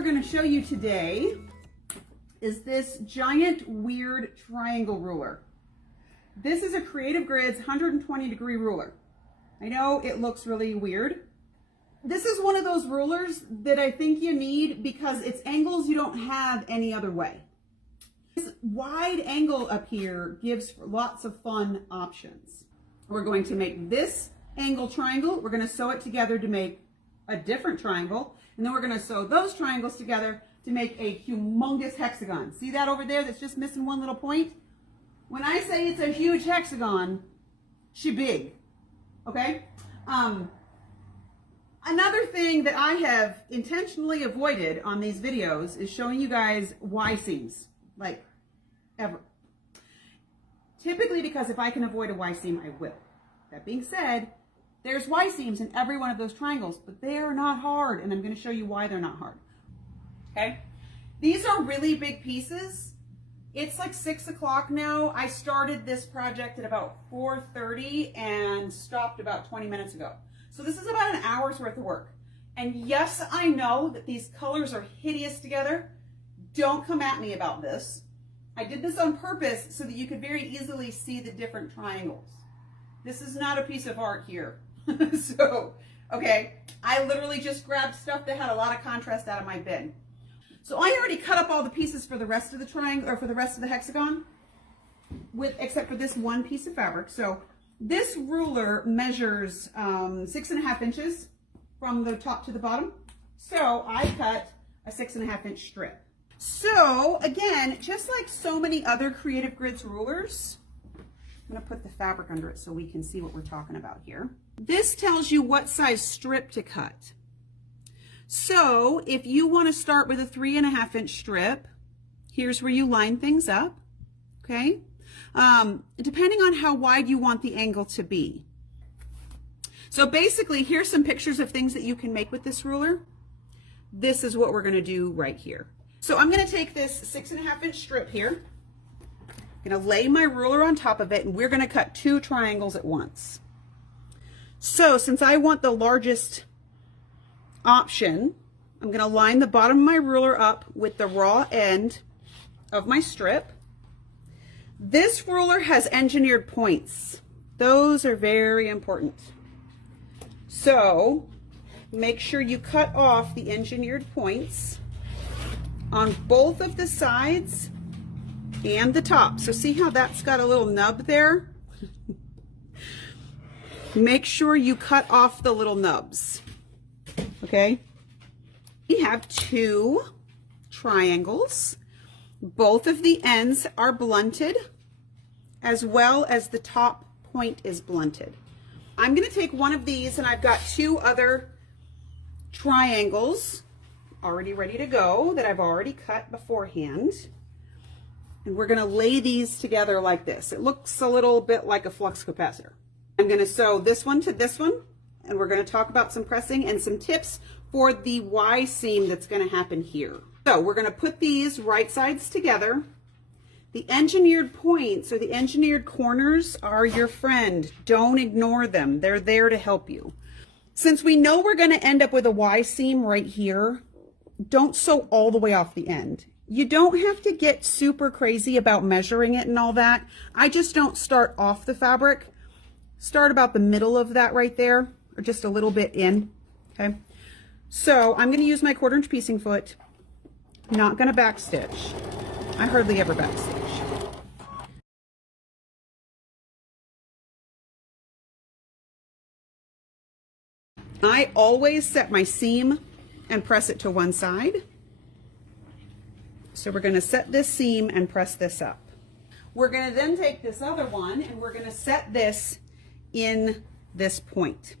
we're going to show you today is this giant weird triangle ruler. This is a Creative Grids 120-degree ruler. I know it looks really weird. This is one of those rulers that I think you need because it's angles you don't have any other way. This wide angle up here gives lots of fun options. We're going to make this angle triangle. We're going to sew it together to make a different triangle. And then we're going to sew those triangles together to make a humongous hexagon. See that over there that's just missing one little point? When I say it's a huge hexagon, she big, okay? Another thing that I have intentionally avoided on these videos is showing you guys Y seams, like ever. Typically because if I can avoid a Y seam, I will. That being said, there's Y seams in every one of those triangles, but they are not hard, and I'm going to show you why they're not hard. Okay? These are really big pieces. It's like 6 o'clock now. I started this project at about 4:30 and stopped about 20 minutes ago. So this is about an hour's worth of work. And yes, I know that these colors are hideous together. Don't come at me about this. I did this on purpose so that you could very easily see the different triangles. This is not a piece of art here. So, okay, I literally just grabbed stuff that had a lot of contrast out of my bin. So I already cut up all the pieces for the rest of the triangle, or for the rest of the hexagon, except for this one piece of fabric. So this ruler measures 6.5 inches from the top to the bottom. So I cut a 6.5 inch strip. So again, just like so many other Creative Grids rulers, I'm going to put the fabric under it so we can see what we're talking about here. This tells you what size strip to cut. So if you want to start with a 3.5 inch strip, here's where you line things up, okay? Depending on how wide you want the angle to be. So basically, here's some pictures of things that you can make with this ruler. This is what we're going to do right here. So I'm going to take this 6.5 inch strip here. I'm going to lay my ruler on top of it, and we're going to cut 2 triangles at once. So since I want the largest option, I'm going to line the bottom of my ruler up with the raw end of my strip. This ruler has engineered points. Those are very important. So make sure you cut off the engineered points on both of the sides and the top. So see how that's got a little nub there? Make sure you cut off the little nubs. Okay? We have 2 triangles. Both of the ends are blunted, as well as the top point is blunted. I'm going to take one of these, and I've got 2 other triangles already ready to go that I've already cut beforehand. And we're going to lay these together like this. It looks a little bit like a flux capacitor. I'm going to sew this one to this one, and we're going to talk about some pressing and some tips for the Y seam that's going to happen here. So we're going to put these right sides together. The engineered points or the engineered corners are your friend. Don't ignore them. They're there to help you. Since we know we're going to end up with a Y seam right here, don't sew all the way off the end. You don't have to get super crazy about measuring it and all that. I just don't start off the fabric. Start about the middle of that right there, or just a little bit in, okay? So I'm going to use my 1/4 inch piecing foot. Not going to backstitch. I hardly ever backstitch. I always set my seam and press it to one side. So we're going to set this seam and press this up. We're going to then take this other one and we're going to set this in this point.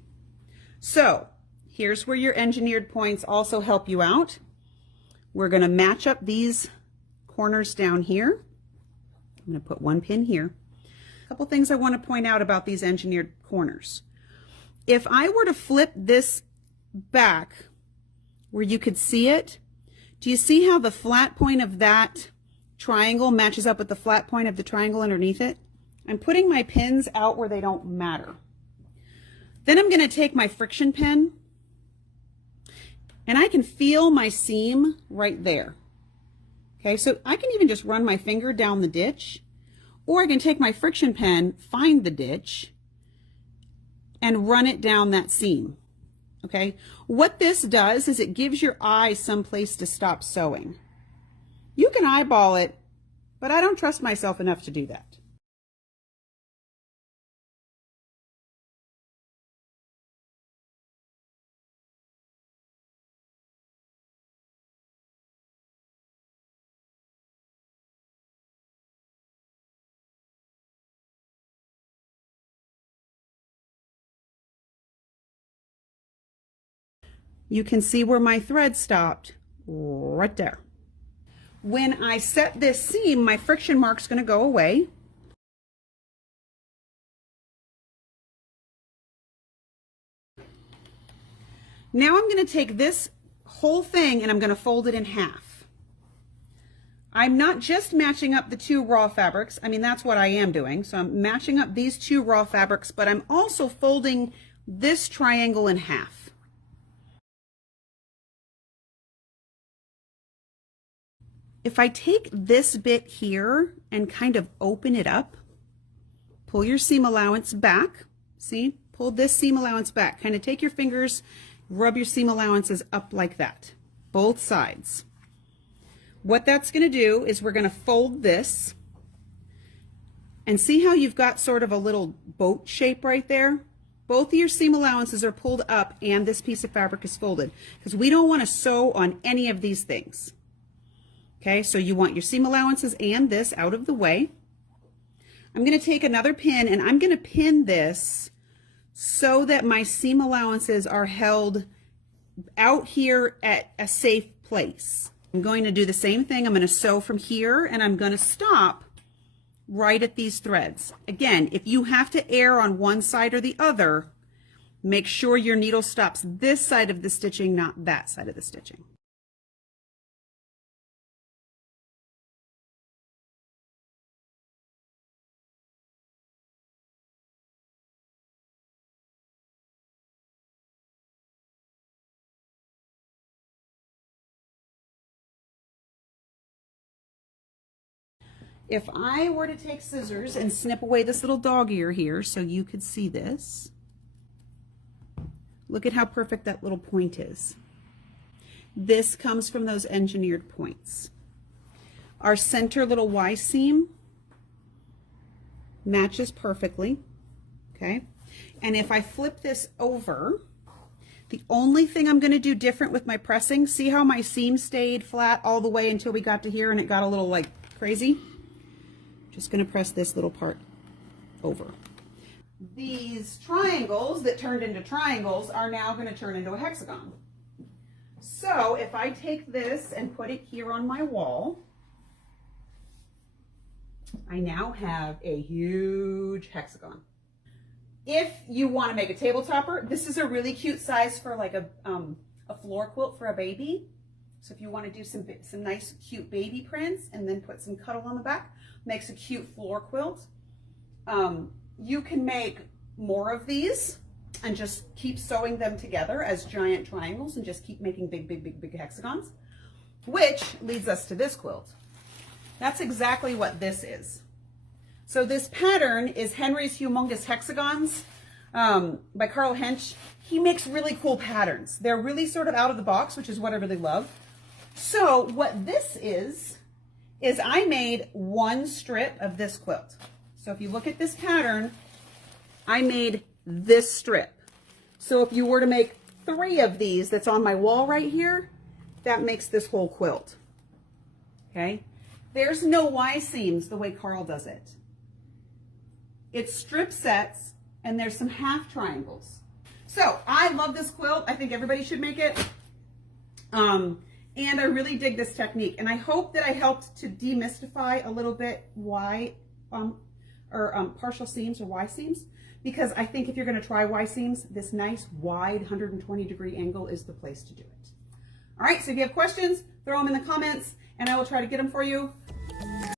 So here's where your engineered points also help you out. We're going to match up these corners down here. I'm going to put one pin here. A couple things I want to point out about these engineered corners. If I were to flip this back where you could see it, do you see how the flat point of that triangle matches up with the flat point of the triangle underneath it? I'm putting my pins out where they don't matter. Then I'm going to take my friction pin And I can feel my seam right there. Okay, so I can even just run my finger down the ditch, or I can take my friction pen, find the ditch, and run it down that seam. Okay, what this does is it gives your eye some place to stop sewing. You can eyeball it, but I don't trust myself enough to do that. You can see where my thread stopped, right there. When I set this seam, my friction mark's going to go away. Now I'm going to take this whole thing and I'm going to fold it in half. I'm not just matching up the two raw fabrics. I mean, that's what I am doing. So I'm matching up these two raw fabrics, but I'm also folding this triangle in half. If I take this bit here and kind of open it up, pull your seam allowance back, see, pull this seam allowance back, kind of take your fingers, rub your seam allowances up like that, both sides. What that's going to do is we're going to fold this, and see how you've got sort of a little boat shape right there? Both of your seam allowances are pulled up and this piece of fabric is folded, because we don't want to sew on any of these things. Okay, so you want your seam allowances and this out of the way. I'm going to take another pin and I'm going to pin this so that my seam allowances are held out here at a safe place. I'm going to do the same thing. I'm going to sew from here and I'm going to stop right at these threads. Again, if you have to err on one side or the other, make sure your needle stops this side of the stitching, not that side of the stitching. If I were to take scissors and snip away this little dog ear here so you could see this, look at how perfect that little point is. This comes from those engineered points. Our center little Y seam matches perfectly, okay? And if I flip this over, the only thing I'm going to do different with my pressing, see how my seam stayed flat all the way until we got to here and it got a little like crazy? Just going to press this little part over. These triangles that turned into triangles are now going to turn into a hexagon. So if I take this and put it here on my wall, I now have a huge hexagon. If you want to make a table topper, this is a really cute size for like a floor quilt for a baby. So if you want to do some nice cute baby prints and then put some cuddle on the back, makes a cute floor quilt. You can make more of these and just keep sewing them together as giant triangles and just keep making big hexagons, which leads us to this quilt. That's exactly what this is. So this pattern is Henry's Humongous Hexagons by Carl Hench. He makes really cool patterns. They're really sort of out of the box, which is what I really love. So what this is I made one strip of this quilt. So if you look at this pattern, I made this strip. So if you were to make 3 of these that's on my wall right here, that makes this whole quilt. Okay? There's no Y seams the way Carl does it. It's strip sets and there's some half triangles. So I love this quilt. I think everybody should make it. And I really dig this technique, and I hope that I helped to demystify a little bit why partial seams or Y seams, because I think if you're going to try Y seams, this nice wide 120-degree angle is the place to do it. All right, so if you have questions, throw them in the comments and I will try to get them for you.